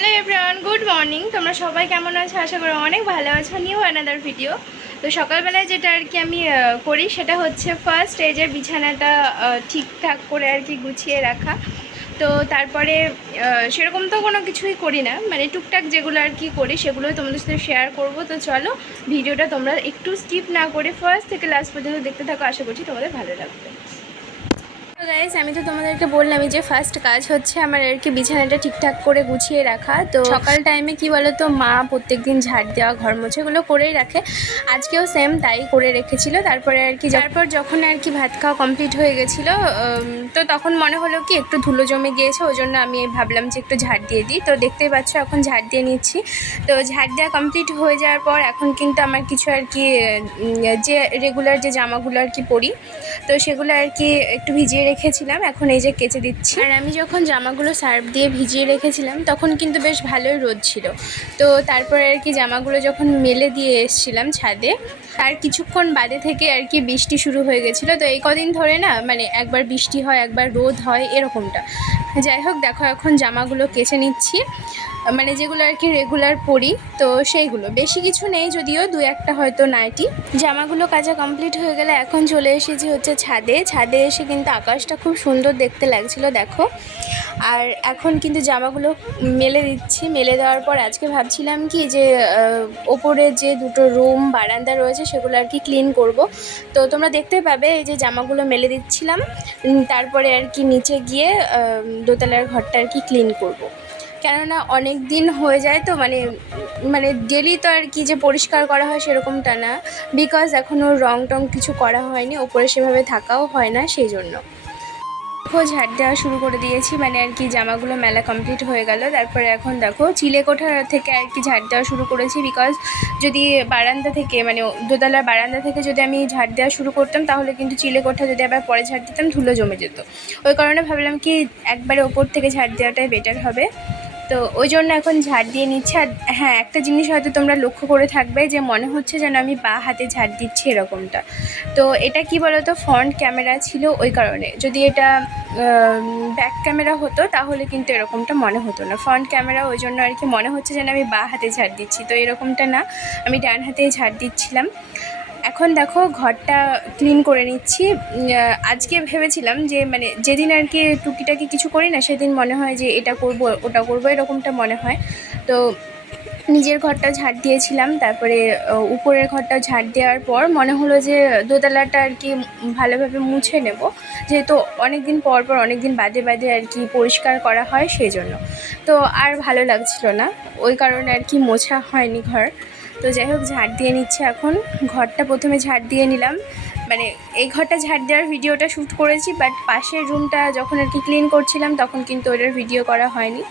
Hello everyone, good morning. তোমরা সবাই কেমন আছো? আশা করি অনেক ভালো আছো। New another video. তো সকালবেলায় যেটা আর কি আমি করি সেটা হচ্ছে ফার্স্ট এই যে বিছানাটা ঠিকঠাক করে আর কি গুছিয়ে রাখা। তো তারপরে সেরকম তো কোনো কিছুই করি না, মানে টুকটাক যেগুলো আর কি করি সেগুলোই তোমাদের সাথে শেয়ার করব। তো চলো ভিডিওটা তোমরা একটু স্কিপ না করে ফার্স্ট থেকে লাস্ট পর্যন্ত দেখতে থাকো, আশা করছি তোমাদের ভালো লাগবে। তো গাইস, আমি তো তোমাদেরকে বললামই যে ফার্স্ট কাজ হচ্ছে আমার আর কি বিছানাটা ঠিকঠাক করে গুছিয়ে রাখা। তো সকাল টাইমে কি বলো তো, মা প্রত্যেকদিন ঝাড় দেওয়া, ঘর মোছাগুলো করেই রাখে। আজকেও সেম তাই করে রেখেছিল। তারপরে আর কি যখন আর কি ভাত খাওয়া কমপ্লিট হয়ে গেছিলো, তো তখন মনে হলো কি একটু ধুলো জমে গিয়েছে, ওই জন্য আমি ভাবলাম যে একটু ঝাড় দিয়ে দিই। তো দেখতেই পাচ্ছ এখন ঝাড় দিয়ে নিচ্ছি। তো ঝাড় দেওয়া কমপ্লিট হয়ে যাওয়ার পর এখন কিন্তু আমার কিছু আর কি যে রেগুলার যে জামাগুলো আর কি পরি, তো সেগুলো আর কি একটু ভিজিয়ে রেখেছিলাম, এখন এই যে কেচে দিচ্ছি। আর আমি যখন জামাগুলো সার্ফ দিয়ে ভিজিয়ে রেখেছিলাম তখন কিন্তু বেশ ভালোই রোদ ছিল। তো তারপরে আর কি জামাগুলো যখন মেলে দিয়ে এসেছিলাম ছাদে, আর কিছুক্ষণ বাদে থেকে আর কি বৃষ্টি শুরু হয়ে গেছিলো। তো এই কদিন ধরে না, মানে একবার বৃষ্টি হয় একবার রোদ হয় এরকমটা। যাই হোক, দেখো এখন জামাগুলো কেচে নিচ্ছি, মানে যেগুলো আর কি রেগুলার পরি। তো সেইগুলো বেশি কিছু নেই, যদিও দু একটা হয়তো নাইটি। জামাগুলো কাচা কমপ্লিট হয়ে গেলে এখন চলে এসেছি হচ্ছে ছাদে এসে কিন্তু আকাশটা খুব সুন্দর দেখতে লাগছিল, দেখো। আর এখন কিন্তু জামাগুলো মেলে দিচ্ছি। মেলে দেওয়ার পর আজকে ভাবছিলাম কি যে ওপরে যে দুটো রুম বারান্দা রয়েছে সেগুলো আর কি ক্লিন করব। তো তোমরা দেখতে পাবে এই যে জামাগুলো মেলে দিচ্ছিলাম, তারপরে আর কি নিচে গিয়ে দোতলার ঘরটা আর কি ক্লিন করব। কেননা অনেক দিন হয়ে যায় তো, মানে ডেলি তো আর কি যে পরিষ্কার করা হয় সেরকমটা না, বিকজ এখনও রং টং কিছু করা হয়নি, ওপরে সেভাবে থাকাও হয় না, সেই জন্য ঝাড় দেওয়া শুরু করে দিয়েছি। মানে আর কি জামাগুলো মেলা কমপ্লিট হয়ে গেল। তারপরে এখন দেখো চিলেকোঠা থেকে আর কি ঝাড় দেওয়া শুরু করেছি, বিকজ যদি বারান্দা থেকে, মানে দোতলার বারান্দা থেকে যদি আমি ঝাড় দেওয়া শুরু করতাম তাহলে কিন্তু চিলেকোঠা যদি আবার পরে ঝাড় দিতাম ধুলো জমে যেত। ওই কারণে ভাবলাম কি একবারে ওপর থেকে ঝাড় দেওয়াটাই বেটার হবে। তো ওই জন্য এখন ঝাড় দিয়ে নিচ্ছে। আর হ্যাঁ, একটা জিনিস হয়তো তোমরা লক্ষ্য করে থাকবে যে মনে হচ্ছে যেন আমি বাঁ হাতে ঝাড় দিচ্ছি এরকমটা। তো এটা কি বলো তো, ফ্রন্ট ক্যামেরা ছিল ওই কারণে। যদি এটা ব্যাক ক্যামেরা হতো তাহলে কিন্তু এরকমটা মনে হতো না। ফ্রন্ট ক্যামেরা, ওই জন্য আর কি মনে হচ্ছে যেন আমি বাঁ হাতে ঝাড় দিচ্ছি, তো এরকমটা না, আমি ডান হাতেই ঝাড় দিচ্ছিলাম। এখন দেখো ঘরটা ক্লিন করে নিচ্ছি। আজকে ভেবেছিলাম যে মানে যেদিন আর কি টুকিটাকি কিছু করি না সেদিন মনে হয় যে এটা করব ওটা করব এরকমটা মনে হয়। তো নিজের ঘরটা ঝাড় দিয়েছিলাম, তারপরে উপরের ঘরটা ঝাড় দেওয়ার পর মনে হলো যে দোতলাটা আর কি ভালোভাবে মুছে নেব, যেহেতু অনেক দিন পর অনেক দিন বাদে আর কি পরিষ্কার করা হয় সেই জন্য। তো আর ভালো লাগছিল না, ওই কারণে আর কি মোছা হয়নি ঘর। তো যাই হোক, ঝাড় দিয়ে নিচ্ছে এখন। ঘরটা প্রথমে ঝাড় দিয়ে নিলাম, মানে এই ঘরটা ঝাড় দেওয়ার ভিডিওটা শ্যুট করেছি, বাট পাশের রুমটা যখন আর কি ক্লিন করছিলাম তখন কিন্তু ওটার ভিডিও করা হয়নি।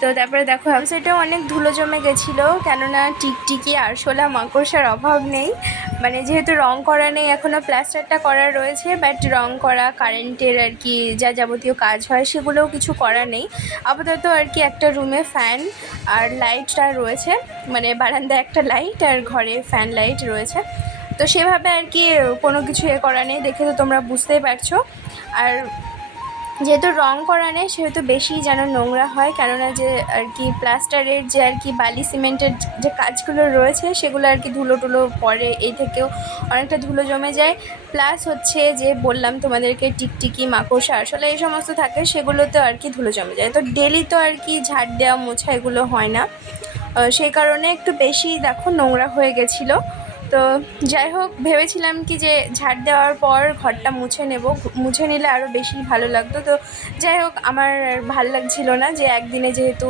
তো তারপরে দেখো সেটাও অনেক ধুলো জমে গেছিলো, কেননা টিকটিকি আরশোলা মাকড়সার অভাব নেই। মানে যেহেতু রং করা নেই এখনও, প্লাস্টারটা করা রয়েছে, বাট রং করা, কারেন্টের আর কি যা যাবতীয় কাজ হয় সেগুলোও কিছু করা নেই আপাতত। আর কি একটা রুমে ফ্যান আর লাইটটা রয়েছে, মানে বারান্দায় একটা লাইট আর ঘরে ফ্যান লাইট রয়েছে। তো সেভাবে আর কি কোনো কিছু করা নেই, দেখে তো তোমরা বুঝতেই পারছো। আর যেহেতু রং করা নেই সেহেতু বেশি যেন নোংরা হয়, কেননা যে আর কি প্লাস্টারের যে আর কি বালি সিমেন্টের যে কাজগুলো রয়েছে সেগুলো আর কি ধুলো টুলো পড়ে, এই থেকেও অনেকটা ধুলো জমে যায়। প্লাস হচ্ছে যে বললাম তোমাদেরকে টিকটিকি মাকড়সা আসলে এই সমস্ত থাকে, সেগুলোতে আর কি ধুলো জমে যায়। তো ডেলি তো আর কি ঝাড় দেওয়া মোছা এগুলো হয় না, সেই কারণে একটু বেশি দেখো নোংরা হয়ে গেছিলো। তো যাই হোক, ভেবেছিলাম কি যে ঝাড় দেওয়ার পর ঘরটা মুছে নেব, মুছে নিলে আরও বেশি ভালো লাগতো। তো যাই হোক, আমার ভালো লাগছিল না যে একদিনে যেহেতু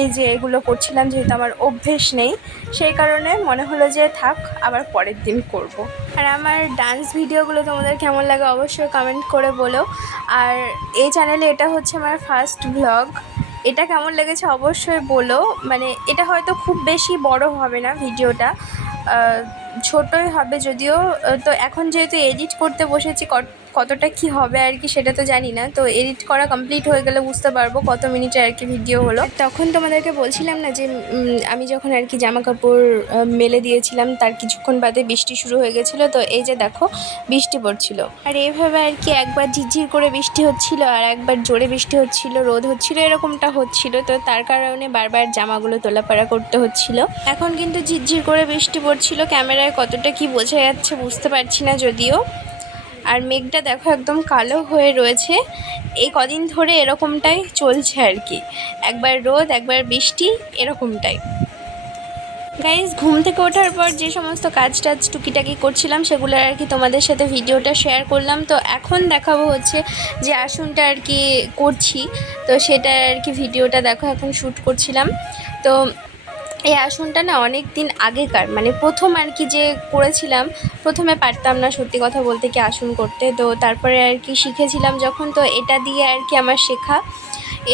এই যে এগুলো করছিলাম, যেহেতু আমার অভ্যেস নেই, সেই কারণে মনে হলো যে থাক, আবার পরের দিন করব। আর আমার ডান্স ভিডিওগুলো তোমাদের কেমন লাগে অবশ্যই কমেন্ট করে বলো। আর এই চ্যানেলে এটা হচ্ছে আমার ফার্স্ট ভ্লগ, এটা কেমন লেগেছে অবশ্যই বলো। মানে এটা হয়তো খুব বেশি বড় হবে না ভিডিওটা, ছোটোই হবে যদিও। তো এখন যেহেতু এডিট করতে বসেছি, কতটা কি হবে আর কি সেটা তো জানি না। তো এডিট করা কমপ্লিট হয়ে গেলে বুঝতে পারবো কত মিনিটে আর কি ভিডিও হলো। তখন তোমাদেরকে বলছিলাম না যে আমি যখন আর কি জামা কাপড় মেলে দিয়েছিলাম তার কিছুক্ষণ বাদে বৃষ্টি শুরু হয়ে গেছিলো। তো এই যে দেখো বৃষ্টি পড়ছিল, আর এইভাবে আর কি একবার ঝিরঝির করে বৃষ্টি হচ্ছিল আর একবার জোরে বৃষ্টি হচ্ছিল, রোদ হচ্ছিল, এরকমটা হচ্ছিল। তো তার কারণে বারবার জামাগুলো তোলাপাড়া করতে হচ্ছিল। এখন কিন্তু ঝিরঝির করে বৃষ্টি পড়ছিল, ক্যামেরায় কতটা কি বোঝা যাচ্ছে বুঝতে পারছি না যদিও। আর মেঘটা দেখো একদম কালো হয়ে রয়েছে। এই কদিন ধরে এরকমটাই চলছে আর কি, একবার রোদ একবার বৃষ্টি এরকমটাই। গাইজ, ঘুম থেকে ওঠার পর যে সমস্ত কাজ টাজ টুকিটাকি করছিলাম সেগুলো আর কি তোমাদের সাথে ভিডিওটা শেয়ার করলাম। তো এখন দেখাবো হচ্ছে যে আসনটা আর কি করছি, তো সেটার আর কি ভিডিওটা দেখো এখন শ্যুট করছিলাম। তো এই আসনটা না অনেক দিন আগেকার, মানে প্রথম আর কি যে করেছিলাম, প্রথমে পারতাম না সত্যি কথা বলতে কি আসন করতে। তো তারপরে আর কি শিখেছিলাম যখন, তো এটা দিয়ে আর কি আমার শেখা।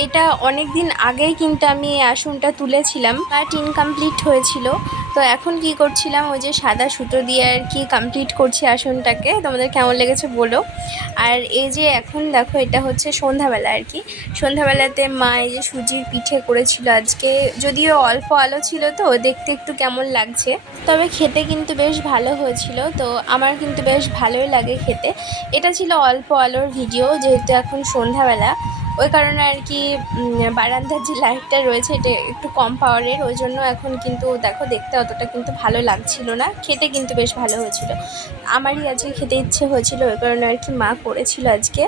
এটা অনেক দিন আগেই কিন্তু আমি এই আসনটা তুলেছিলাম, বাট ইনকমপ্লিট হয়েছিল। তো এখন কি করছিলাম, ওই যে সাদা সুতো দিয়ে আর কি কমপ্লিট করছি আসনটাকে। তোমাদের কেমন লেগেছে বলো। আর এই যে এখন দেখো এটা হচ্ছে সন্ধ্যাবেলা আর কি, সন্ধ্যাবেলাতে মা এই যে সুজির পিঠে করেছিল আজকে, যদিও অল্প আলো ছিল তো দেখতে একটু কেমন লাগছে, তবে খেতে কিন্তু বেশ ভালো হয়েছিল। তো আমার কিন্তু বেশ ভালোই লাগে খেতে। এটা ছিল অল্প আলোর ভিডিও, যেহেতু এখন সন্ধ্যাবেলা ওই কারণে আর কি বারান্দার যে লাইটটা রয়েছে এটা একটু কম পাওয়ারের, ওই জন্য এখন কিন্তু দেখো দেখতে অতটা কিন্তু ভালো লাগছিল না, খেতে কিন্তু বেশ ভালো হয়েছিল। আমারই আজকে খেতে ইচ্ছে হয়েছিল, ওই কারণে আর কি মা করেছিল আজকে।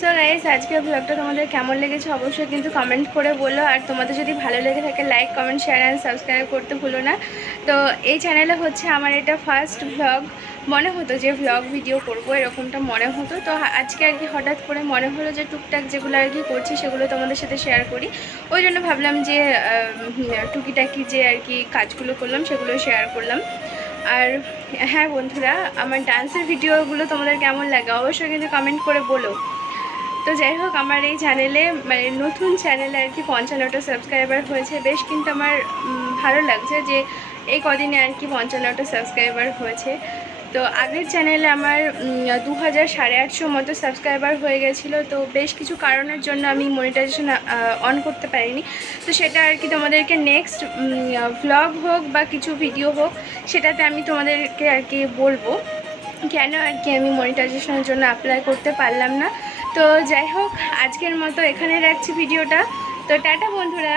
সো গাইস, আজকের ব্লগটা তোমাদের কেমন লেগেছে অবশ্যই কিন্তু কমেন্ট করে বলো। আর তোমাদের যদি ভালো লেগে থাকে like comment share and subscribe করতে ভুলো না। তো এই চ্যানেলে হচ্ছে আমার এটা ফার্স্ট ভ্লগ, মনে হতো যে ভ্লগ ভিডিও করব এরকমটা মনে হতো। তো আজকে আর কি হঠাৎ করে মনে হলো যে টুকটাক যেগুলো আর কি করছি সেগুলো তোমাদের সাথে শেয়ার করি, ওই জন্য ভাবলাম যে টুকিটাকি যে আর কি কাজগুলো করলাম সেগুলো শেয়ার করলাম। আর হ্যাঁ বন্ধুরা, আমার ডান্সের ভিডিওগুলো তোমাদের কেমন লাগে অবশ্যই কিন্তু কমেন্ট করে বলো। তো যাই হোক, আমার এই চ্যানেলে মানে নতুন চ্যানেলে আর কি 55টা সাবস্ক্রাইবার হয়েছে, বেশ কিন্তু আমার ভালো লাগছে যে এই কদিনে আর কি 55টা সাবস্ক্রাইবার হয়েছে। তো আগের চ্যানেলে আমার 2800 মতো সাবস্ক্রাইবার হয়ে গেছিলো। তো বেশ কিছু কারণের জন্য আমি মনিটাইজেশন অন করতে পারিনি। তো সেটা আর কি তোমাদেরকে নেক্সট ভ্লগ হোক বা কিছু ভিডিও হোক সেটাতে আমি তোমাদেরকে আর কি বলবো কেন আর কি আমি মনিটাইজেশনের জন্য অ্যাপ্লাই করতে পারলাম না। তো যাই হোক, আজকের মতো এখানে রাখছি ভিডিওটা। তো টাটা বন্ধুরা।